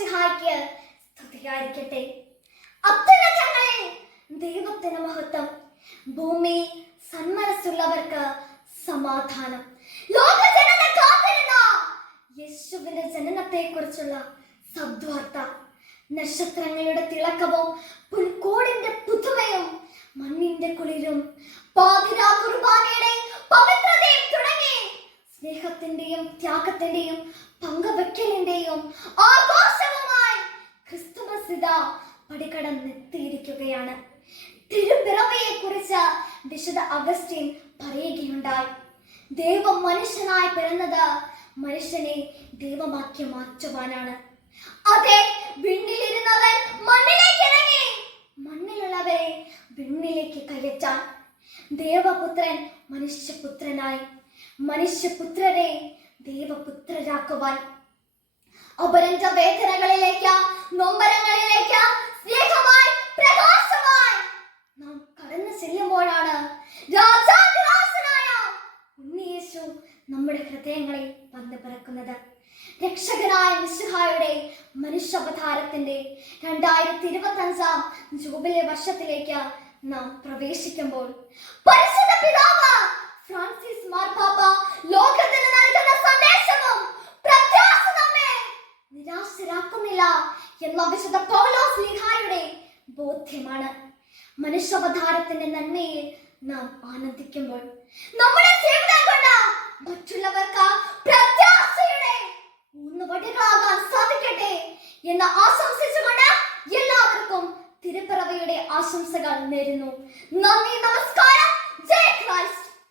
മിശിഹായ്ക്ക് സ്തുതിയായിരിക്കട്ടെ. അത്യുന്നതങ്ങളിൽ ദൈവത്തിന് മഹത്വം. ഭൂമി സന്മനസ്സുള്ളവർക്ക് സമാധാനം. കാത്തിരുന്ന യേശുവിന്റെ ജനനത്തെ കുറിച്ചുള്ള സദ്വാർത്ത. നക്ഷത്രങ്ങളുടെ തിളക്കവും പുൽക്കോടിന്റെ പുതുമയും മണ്ണിന്റെ കുളിരും. പാതിരാ കുർബാനയുടെ പവിത്രതയും തുടങ്ങി സ്നേഹത്തിന്റെയും ത്യാഗത്തിന്റെയും ഇതാ പടികടന്നെത്തിയിരിക്കുകയാണ് തിരുപ്പിറവയെ കുറിച്ച് വിശുദ്ധ അഗസ്റ്റീൻ പറയുകയുണ്ടായി. ദൈവം മനുഷ്യനായി പിറന്നത് മനുഷ്യനെ ദൈവമാക്കി മാറ്റുവാനാണ്. അതെ വിണ്ണിലിരുന്നവൻ മണ്ണിലേക്ക് ഇറങ്ങി. മണ്ണിലുള്ളവരെ വിണ്ണിലേക്ക് കയറ്റാൻ. ദേവപുത്രൻ മനുഷ്യപുത്രനായി. മനുഷ്യപുത്രരെ ദേവപുത്രരാക്കുവാൻ. അപരഞ്ച വേദനകളിലേക്ക് നൊമ്പരങ്ങളിലേക്ക് നമ്മുടെ ഹൃദയങ്ങളിൽ വന്ന് പിറക്കുന്നത്. രക്ഷകനായ മിസ്ഹായുടെ മനുഷ്യാവതാരത്തിന്റെ രണ്ടായിരത്തി ഇരുപത്തി അഞ്ചാം ജൂബിലി വർഷത്തിലേക്ക് നാം പ്രവേശിക്കുമ്പോൾ പരിശുദ്ധ പിതാവ് ഫ്രാൻസിസ് മാർപ്പാപ്പ ലോകത്തിന് നൽകുന്ന സന്ദേശവും പ്രത്യാശ നമ്മെ നിരാശരാക്കുന്നില്ല എന്ന വിശുദ്ധ പൗലോസ് ലിഹായുടെ ബോധ്യമാണ്. മനുഷ്യാവതാരത്തിന്റെ നന്മയിൽ നാം ആനന്ദിക്കുമ്പോൾ നമ്മുടെ ജീവിതം കൊണ്ട് വഴികളാകാൻ സാധിക്കട്ടെ എന്ന് ആശംസിച്ചുകൊണ്ട് എല്ലാവർക്കും തിരുപ്പിറവിയുടെ ആശംസകൾ നേരുന്നു. നന്ദി നമസ്കാരം.